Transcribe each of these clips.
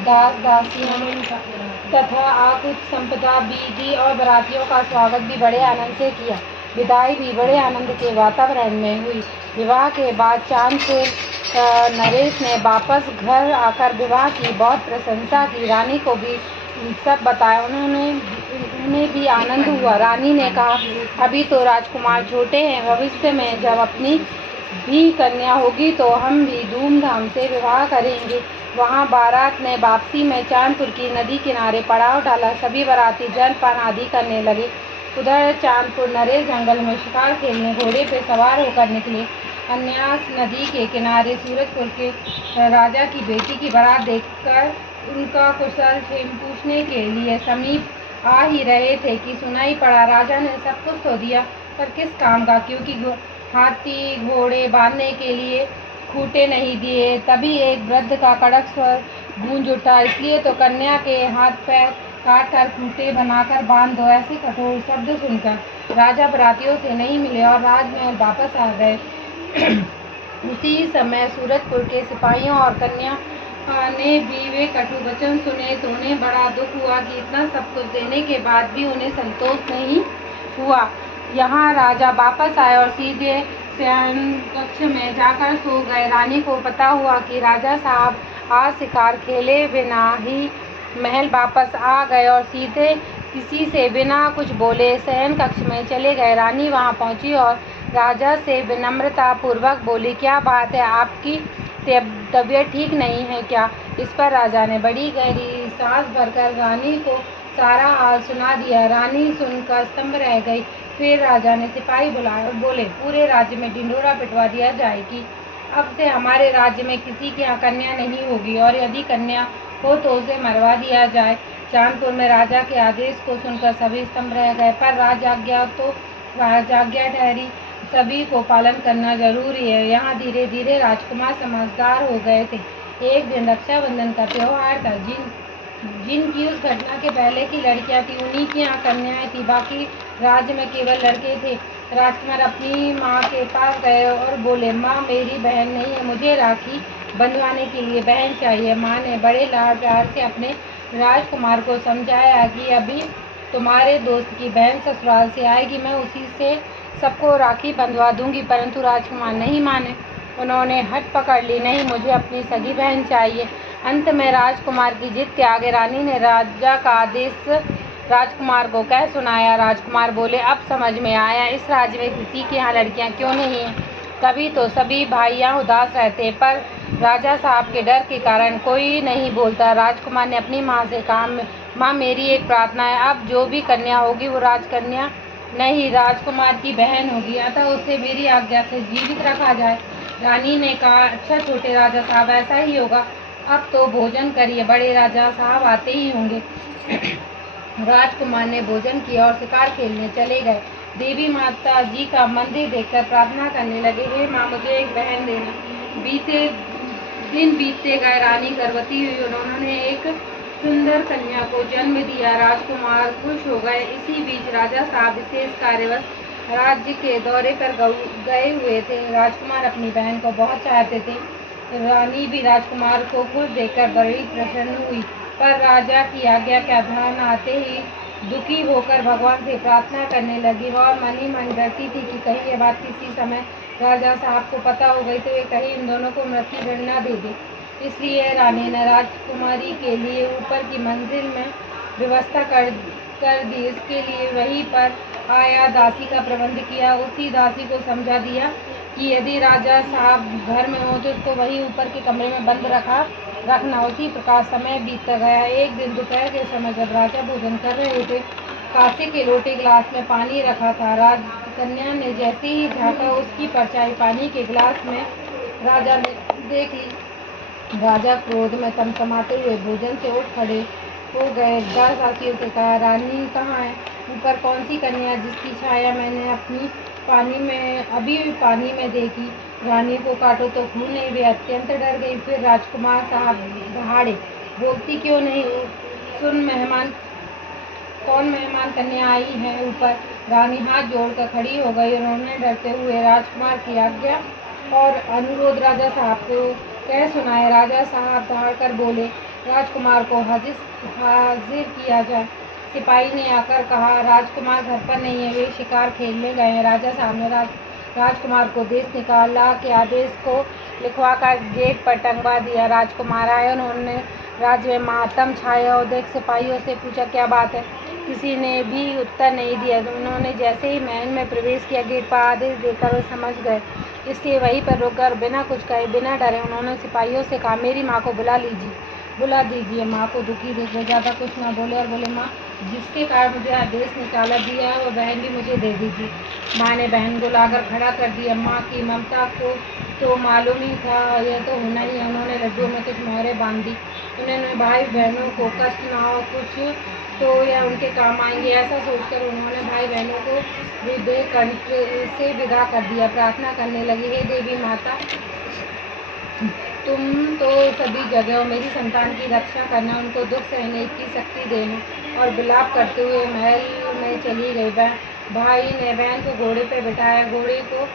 दास दासियां तथा आकुत संपदा भी दी और बारातियों का स्वागत भी बड़े आनंद से किया। विदाई भी बड़े आनंद के वातावरण में हुई। विवाह के बाद चांदपुर नरेश ने वापस घर आकर विवाह की बहुत प्रशंसा की। रानी को भी सब बताया। उन्हें भी आनंद हुआ। रानी ने कहा, अभी तो राजकुमार छोटे हैं, भविष्य में जब अपनी भी कन्या होगी तो हम भी धूमधाम से विवाह करेंगे। वहाँ बारात ने वापसी में चांदपुर की नदी किनारे पड़ाव डाला। सभी बाराती जलपान आदि करने लगे। उधर चांदपुर नरेश जंगल में शिकार खेलने घोड़े पर सवार होकर निकले। अन्यास नदी के किनारे सूरजपुर के राजा की बेटी की बारात देखकर उनका कुशल क्षेम पूछने के लिए समीप आ ही रहे थे कि सुनाई पड़ा, राजा ने सब कुछ तो दिया, पर किस काम का? क्योंकि हाथी घोड़े बांधने के लिए खूंटे नहीं दिए। तभी एक वृद्ध का कड़क स्वर गूंज उठा, इसलिए तो कन्या के हाथ पैर काट कर खूंटे बनाकर बांध दो। ऐसे कठोर शब्द सुनकर राजा बारातियों से नहीं मिले और राजमहल वापस आ गए। उसी समय सूरजपुर के सिपाहियों और कन्या ने भी वे कटु वचन सुने तो उन्हें बड़ा दुख हुआ कि इतना सब कुछ देने के बाद भी उन्हें संतोष नहीं हुआ। यहाँ राजा वापस आए और सीधे शयन कक्ष में जाकर सो गए। रानी को पता हुआ कि राजा साहब आज शिकार खेले बिना ही महल वापस आ गए और सीधे किसी से बिना कुछ बोले शयन कक्ष में चले गए। रानी वहां पहुंची और राजा से विनम्रता पूर्वक बोली, क्या बात है, आपकी तबीयत ठीक नहीं है क्या? इस पर राजा ने बड़ी गहरी सांस भरकर रानी को सारा हाल सुना दिया। रानी सुनकर स्तंभ रह गई। फिर राजा ने सिपाही बुलाए और बोले, पूरे राज्य में ढिंढोरा पिटवा दिया जाए कि अब से हमारे राज्य में किसी की यहाँ कन्या नहीं होगी और यदि कन्या हो तो उसे मरवा दिया जाए। चांदपुर में राजा के आदेश को सुनकर सभी स्तंभ रह गए, पर राजाज्ञा तो राजाज्ञा ठहरी, सभी को पालन करना जरूरी है। यहाँ धीरे धीरे राजकुमार समझदार हो गए थे। एक दिन रक्षाबंधन का त्योहार था। जिनकी उस घटना के पहले की लड़कियां थी उन्हीं की यहाँ कन्याएं थी, बाकी राज्य में केवल लड़के थे। राजकुमार अपनी माँ के पास गए और बोले, माँ मेरी बहन नहीं है, मुझे राखी बंधवाने के लिए बहन चाहिए। माँ ने बड़े लाड प्यार से अपने राजकुमार को समझाया कि अभी तुम्हारे दोस्त की बहन ससुराल से आएगी, मैं उसी से सबको राखी बंधवा दूंगी। परंतु राजकुमार नहीं माने। उन्होंने हट पकड़ ली, नहीं मुझे अपनी सगी बहन चाहिए। अंत में राजकुमार की जिद के आगे रानी ने राजा का आदेश राजकुमार को कह सुनाया। राजकुमार बोले, अब समझ में आया इस राज्य में किसी के यहाँ लड़कियाँ क्यों नहीं हैं। तभी तो सभी भाइयाँ उदास रहते, पर राजा साहब के डर के कारण कोई नहीं बोलता। राजकुमार ने अपनी माँ से कहा, माँ मेरी एक प्रार्थना है, अब जो भी कन्या होगी वो राजकन्या नहीं राजकुमार की बहन होगी, अतः उसे मेरी आज्ञा से जीवित रखा जाए। रानी ने कहा, अच्छा छोटे राजा साहब, ऐसा ही होगा। अब तो भोजन करिए, बड़े राजा साहब आते ही होंगे। राजकुमार ने भोजन किया और शिकार खेलने चले गए। देवी माता जी का मंदिर देखकर प्रार्थना करने लगे, हे माँ मुझे एक बहन देना। दिन बीतते गए। रानी गर्भवती हुई। उन्होंने एक सुंदर कन्या को जन्म दिया। राजकुमार खुश हो गए। इसी बीच राजा साहब विशेष कार्यवश राज्य के दौरे पर गए हुए थे। राजकुमार अपनी बहन को बहुत चाहते थे। रानी भी राजकुमार को खुश देखकर बड़ी प्रसन्न हुई, पर राजा की आज्ञा का ध्यान आते ही दुखी होकर भगवान से प्रार्थना करने लगी और मन ही मन डरती थी कि कहीं ये बात किसी समय राजा साहब को पता हो गई तो वे कहीं इन दोनों को मृत्यु दंड न दे दे। इसलिए रानी ने राजकुमारी के लिए ऊपर की मंजिल में व्यवस्था कर दी। इसके लिए वहीं पर आया दासी का प्रबंध किया। उसी दासी को समझा दिया कि यदि राजा साहब घर में हो तो उसको वहीं ऊपर के कमरे में बंद रखना। उसी प्रकार समय बीतता गया। एक दिन दोपहर के समय जब राजा भोजन कर रहे थे, कांसे के लोटे गिलास में पानी रखा था। राजकन्या ने जैसे ही झाँका, उसकी परछाई पानी के गिलास में राजा ने देख ली। राजा क्रोध में तमतमाते हुए भोजन से उठ खड़े हो गए। 10 दासियों से कहा, रानी कहाँ है? ऊपर कौन सी कन्या जिसकी छाया मैंने अभी पानी में देखी? रानी को काटो तो खून नहीं। वे अत्यंत डर गई। फिर राजकुमार साहब दहाड़े, बोलती क्यों नहीं? सुन कौन मेहमान कन्या आई है ऊपर? रानी हाथ जोड़कर खड़ी हो गई। उन्होंने डरते हुए राजकुमार की आज्ञा और अनुरोध राजा साहब को कह सुनाए। राजा साहब दहाड़ कर बोले, राजकुमार को हाजिर किया जाए। सिपाही ने आकर कहा, राजकुमार घर पर नहीं है, वे शिकार खेलने गए हैं। राजा साहब ने राजकुमार को देश निकाला के आदेश को लिखवाकर गेट पर टंगवा दिया। राजकुमार आए, उन्होंने राज्य में मातम छाया और देख सिपाहियों से पूछा, क्या बात है? किसी ने भी उत्तर नहीं दिया। उन्होंने जैसे ही महल में प्रवेश किया, गेट पर आदेश देकर वे समझ गए, इसलिए वहीं पर रुककर बिना कुछ कहे, बिना डरे उन्होंने सिपाहियों से कहा, मेरी माँ को बुला दीजिए। माँ को दुखी देख वे ज़्यादा कुछ न बोले और बोले, माँ, जिसके कारण मुझे आदेश निकाला दिया है वो बहन भी मुझे दे दीजिए। माँ ने बहन को लाकर खड़ा कर दिया। माँ की ममता को तो मालूम ही था, यह तो होना ही है। उन्होंने लड्डुओं में कुछ मोहरें बांध दी। उन्होंने भाई बहनों को कष्ट ना हो, कुछ तो यह उनके काम आएंगे, ऐसा सोचकर उन्होंने भाई बहनों को हृदय कंठ से विदा कर दिया। प्रार्थना करने लगी, हे देवी माता, तुम तो सभी जगह मेरी संतान की रक्षा करना, उनको दुख सहने की शक्ति देना। और विलाप करते हुए महल में चली गई। भाई ने बहन को घोड़े पर बिठाया, घोड़े को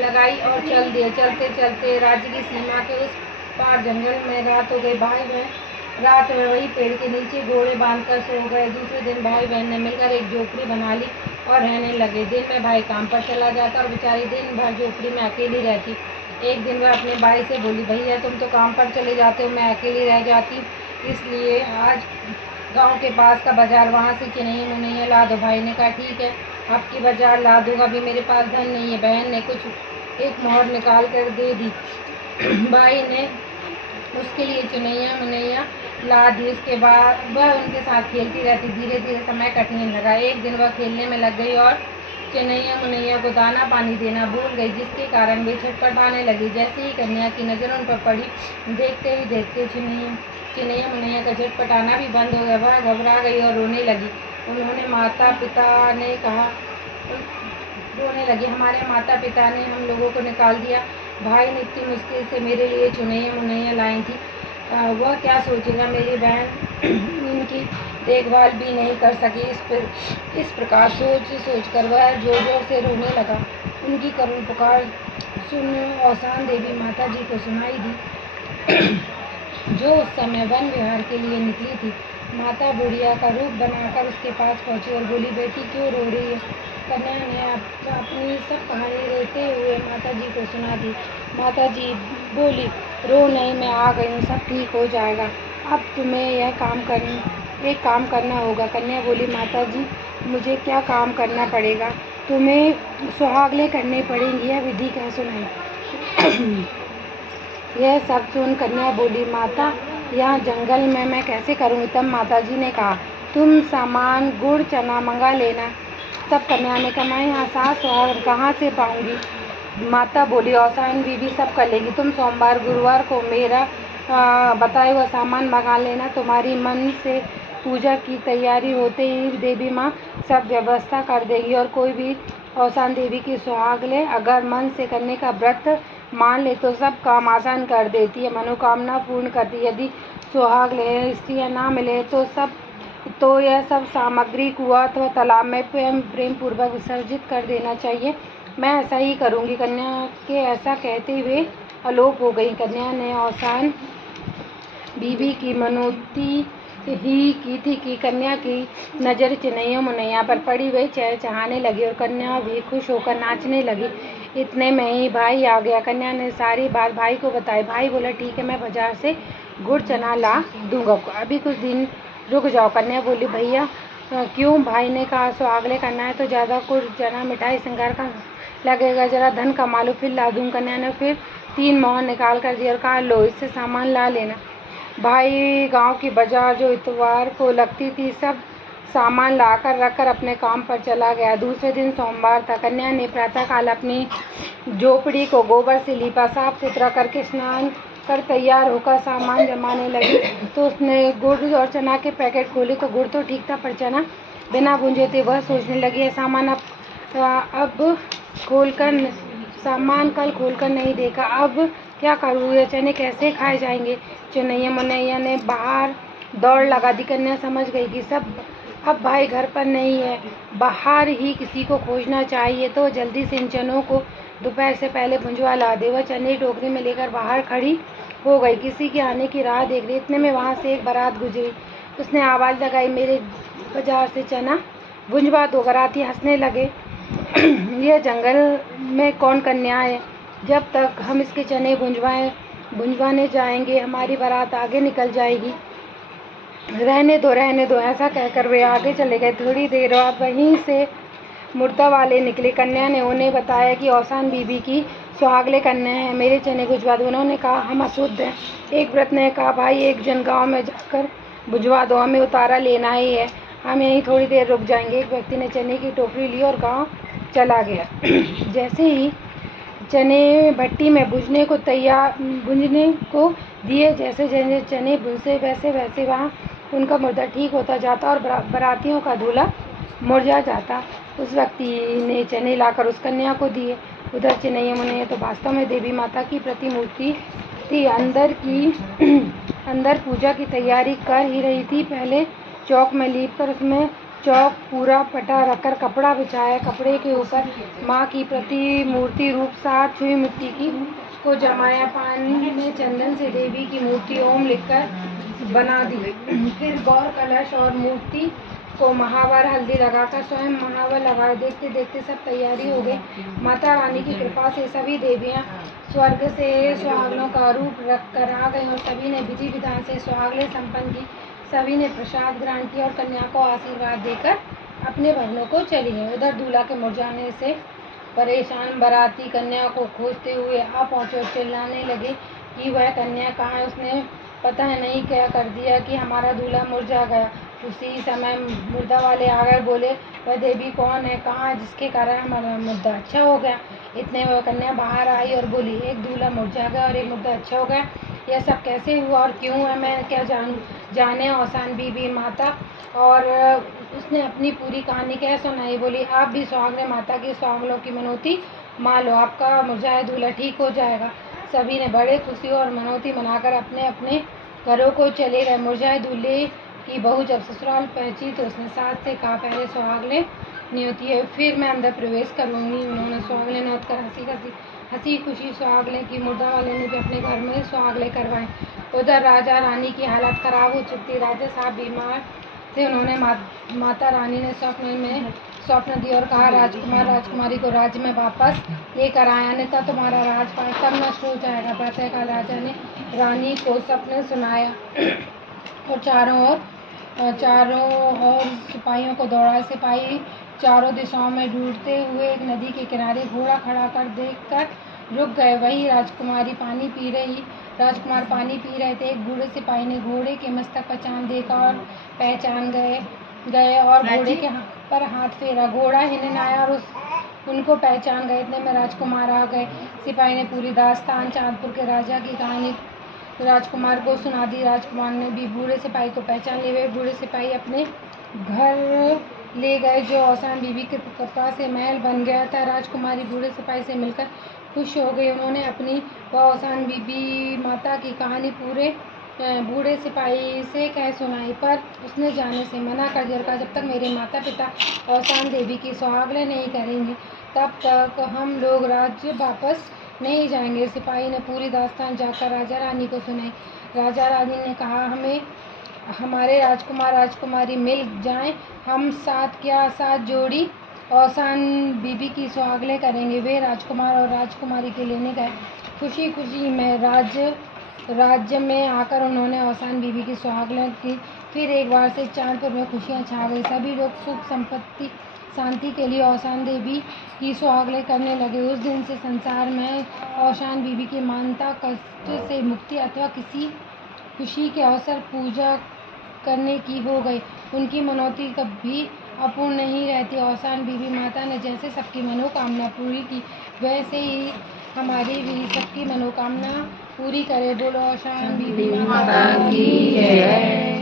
लगाई और चल दिए। चलते चलते राज्य की सीमा के उस पार जंगल में रात हो गई। भाई बहन रात में वही पेड़ के नीचे घोड़े बांधकर सो गए। दूसरे दिन भाई बहन ने मिलकर एक झोपड़ी बना ली और रहने लगे। दिन में भाई काम पर चला जाता और बेचारी दिन भर झोपड़ी में अकेली रहती। एक दिन वह अपने भाई से बोली, भैया, तुम तो काम पर चले जाते हो, मैं अकेली रह जाती, इसलिए आज गांव के पास का बाजार, वहाँ से चिन्हैया मुनैया ला दो। भाई ने कहा, ठीक है, आपकी बाजार ला दूंगा, अभी मेरे पास धन नहीं है। बहन ने एक मोहर निकाल कर दे दी। भाई ने उसके लिए चिन्हैया मुनैया ला दी। उसके बाद वह उनके साथ खेलती रहती। धीरे धीरे समय कटने लगा। एक दिन वह खेलने में लग गई और चिन्हैया मुनैया को दाना पानी देना भूल गई, जिसके कारण वे छटपटाने लगी। जैसे ही कन्या की नज़र उन पर पड़ी, देखते ही देखते चिन्हैया मुनैया का झटपटाना भी बंद हो गया। वह घबरा गई और रोने लगी। रोने लगी, हमारे माता पिता ने हम लोगों को निकाल दिया। भाई ने इतनी मुश्किल से मेरे लिए चिन्हैया मुनैया लाई थी, वह क्या सोचेगा? मेरी बहन इनकी देखभाल भी नहीं कर सकी। इस प्रकार सोच कर वह जोर जोर से रोने लगा। उनकी करुण पुकार सुन औसान देवी माता जी को सुनाई दी, जो उस समय वन विहार के लिए निकली थी। माता बुढ़िया का रूप बनाकर उसके पास पहुंची और बोली, बेटी, क्यों रो रही है? कन्या ने अपनी सब कहानी रोते हुए माता जी को सुना दी। माता जी बोली, रो नहीं, मैं आ गई हूँ, सब ठीक हो जाएगा। अब तुम्हें एक काम करना होगा। कन्या बोली, माता जी, मुझे क्या काम करना पड़ेगा? तुम्हें सुहागले करने पड़ेंगी, यह विधि क्या सुनाई। यह सब सुन कन्या बोली, माता, यहाँ जंगल में मैं कैसे करूँगी? तब माता जी ने कहा, तुम सामान गुड़ चना मंगा लेना। तब कन्या ने कहा, मैं यहाँ 7 सुहागन कहाँ से पाऊँगी? माता बोली, औसान बीबी सब कर लेगी। तुम सोमवार गुरुवार को मेरा बताए हुआ सामान मंगा लेना। तुम्हारी मन से पूजा की तैयारी होते ही देवी माँ सब व्यवस्था कर देगी। और कोई भी औसान देवी की सुहागले अगर मन से करने का व्रत मान ले तो सब काम आसान कर देती है, मनोकामना पूर्ण करती है। यदि सुहागले स्त्रियाँ ना मिले तो यह सब सामग्री कुआं अथवा तालाब में प्रेम पूर्वक विसर्जित कर देना चाहिए। मैं ऐसा ही करूँगी। कन्या के ऐसा कहते हुए अलोप हो गई। कन्या ने औसान बीबी की मनोती ही की थी कि कन्या की नज़र चिन्हैया मुनैया पर पड़ी। वे चहचहाने लगी और कन्या भी खुश होकर नाचने लगी। इतने में ही भाई आ गया। कन्या ने सारी बात भाई को बताई। भाई बोला, ठीक है, मैं बाजार से गुड़ चना ला दूंगा, अभी कुछ दिन रुक जाओ। कन्या बोली, भैया, क्यों? भाई ने कहा, सुहागले करना है तो ज़्यादा गुड़ चना मिठाई श्रृंगार का लगेगा, ज़रा धन कमा लो, फिर ला दूँ। कन्या ने फिर 3 मोहर निकाल कर दिया और कहा, लो, इससे सामान ला लेना। भाई गांव की बाजार जो इतवार को लगती थी, सब सामान लाकर रखकर अपने काम पर चला गया। दूसरे दिन सोमवार था। कन्या ने प्रातःकाल अपनी झोपड़ी को गोबर से लीपा, साफ सुथरा करके स्नान कर तैयार होकर सामान जमाने लगी तो उसने गुड़ और चना के पैकेट खोले तो गुड़ तो ठीक था, पर चना बिना भूंजे थे। वह सोचने लगी, है सामान सामान कल खोलकर नहीं देखा, अब क्या करूँ? ये चने कैसे खाए जाएंगे? चिन्हैया मुनैया ने बाहर दौड़ लगा दी। कन्या समझ गई कि अब भाई घर पर नहीं है, बाहर ही किसी को खोजना चाहिए, तो जल्दी से इन चनों को दोपहर से पहले भुंजवा ला दे। वह चने टोकरी में लेकर बाहर खड़ी हो गई, किसी के आने की राह देख रही। इतने में वहाँ से एक बारात गुजरी। उसने आवाज़ लगाई, मेरे बाजार से चना भुंजवा दो। बाराती हंसने लगे। यह जंगल में कौन कन्या है, जब तक हम इसके चने भुंजवाने जाएंगे हमारी बारात आगे निकल जाएगी। रहने दो, ऐसा कहकर वे आगे चले गए। थोड़ी देर बाद वहीं से मुर्दा वाले निकले। कन्या ने उन्हें बताया कि औसान बीबी की सुहागले कन्या है, मेरे चने भुजवा दो। उन्होंने कहा, हम अशुद्ध हैं। एक व्रत ने कहा, भाई एक जन गाँव में जाकर भुजवा दो, हमें उतारा लेना ही है, हम यहीं थोड़ी देर रुक जाएंगे। एक व्यक्ति ने चने की टोकरी ली और गाँव चला गया। जैसे ही चने भट्टी में भुजने को दिए, जैसे जैसे चने भुनसे वैसे वैसे वहाँ उनका मुर्दा ठीक होता जाता और बारातियों का दूल्हा मुरझा जाता। उस व्यक्ति ने चने लाकर उस कन्या को दिए। उधर चिन्हैया मुनैया तो वास्तव में देवी माता की प्रतिमूर्ति थी। अंदर पूजा की तैयारी कर ही रही थी। पहले चौक में लीप कर उसमें चौक पूरा पटा रखकर कपड़ा बिछाया। कपड़े के ऊपर माँ की प्रतिमूर्ति रूप साफ हुई मिट्टी की को जमाया। पानी में चंदन से देवी की मूर्ति ओम लिखकर बना दी। फिर गौर कलश और मूर्ति को महावर हल्दी लगाकर स्वयं महावर लगाए। देखते देखते सब तैयारी हो गई। माता रानी की कृपा से सभी देवियाँ स्वर्ग से सुहागनों का रूप रख कर आ गई और सभी ने विधि विधान से सुहागले संपन्न की। सभी ने प्रसाद ग्रहण किया और कन्या को आशीर्वाद देकर अपने भवनों को चली गई। उधर दूल्हा के मुरझाने से परेशान बाराती कन्या को खोजते हुए आ पहुँचे और चिल्लाने लगे कि वह कन्या कहाँ है। उसने पता है नहीं क्या कर दिया कि हमारा दूल्हा मुरझा गया। उसी समय मुर्दा वाले आ गए। बोले, वह देवी कौन है, कहाँ, जिसके कारण हमारा मुर्दा अच्छा हो गया। इतने में वह कन्या बाहर आई और बोली, एक दूल्हा मुरझा गया और एक मुर्दा अच्छा हो गया, यह सब कैसे हुआ और क्यों है, मैं क्या जाने औसान बीबी माता। और उसने अपनी पूरी कहानी क्या सुनाई। बोली, आप भी सुहागने माता की सुहागलों की मनौती मान लो, आपका मुरझाया दूल्हा ठीक हो जाएगा। सभी ने बड़े खुशी और मनौती मनाकर अपने अपने घरों को चले गए। मुरझाए दूल्हे की बहू जब ससुराल पहुंची तो उसने सास से कहा, पहले सुहागले न्योती है, फिर मैं अंदर प्रवेश करूंगी। उन्होंने सुहागले न्योत कर हंसी खुशी सुहागले की। मुर्दा वाले ने भी अपने घर में सुहागले करवाए। उधर राजा रानी की हालत खराब हो चुकी थी। राजा साहब बीमार थे। उन्होंने माता रानी ने स्वप्न दिया और कहा, राजकुमार राजकुमारी को राज्य में वापस लेकर आया, अन्यथा तुम्हारा राजपाट सब नष्ट हो जाएगा। प्रातःकाल राजा ने रानी को स्वप्न सुनाया और चारों ओर सिपाहियों को दौड़ा। सिपाही चारों दिशाओं में ढूंढते हुए एक नदी के किनारे घोड़ा खड़ा कर देखकर रुक गए। वही राजकुमार पानी पी रहे थे। एक बूढ़े सिपाही ने घोड़े के मस्तक पर चांद देखा और पहचान गए और घोड़े के पर हाथ फेरा। घोड़ा हिलन आया और उनको पहचान गए। इतने में राजकुमार आ गए। सिपाही ने पूरी दास्तान चांदपुर के राजा की कहानी राजकुमार को सुना दी। राजकुमार ने भी बूढ़े सिपाही को पहचान लिए। वे बूढ़े सिपाही अपने घर ले गए जो औसान बीबी के कृपा से महल बन गया था। राजकुमारी बूढ़े सिपाही से मिलकर खुश हो गई। उन्होंने अपनी व औसान बीबी माता की कहानी पूरे बूढ़े सिपाही से कह सुनाई, पर उसने जाने से मना कर दिया। जब तक मेरे माता पिता औसान देवी की सुहागले नहीं करेंगे तब तक हम लोग राज्य वापस नहीं जाएंगे। सिपाही ने पूरी दास्तान जाकर राजा रानी को सुनाई। राजा रानी ने कहा, हमें हमारे राजकुमार राजकुमारी मिल जाएं, हम सात जोड़ी औसान बीबी की सुहागले करेंगे। वे राजकुमार और राजकुमारी के लेने गए। खुशी खुशी में राज्य में आकर उन्होंने औसान बीबी की सुहागले की। फिर एक बार से चांदपुर में खुशियाँ छा गई। सभी लोग सुख संपत्ति शांति के लिए औसान देवी की सुहागले करने लगे। उस दिन से संसार में औसान बीबी की मानता कष्ट से मुक्ति अथवा किसी खुशी के अवसर पूजा करने की हो गई। उनकी मनौती कभी अपूर्ण नहीं रहती। औसान बीबी माता ने जैसे सबकी मनोकामना पूरी की, वैसे ही हमारी भी सबकी मनोकामना पूरी करे। बोलो औसान बीबी माता की जय।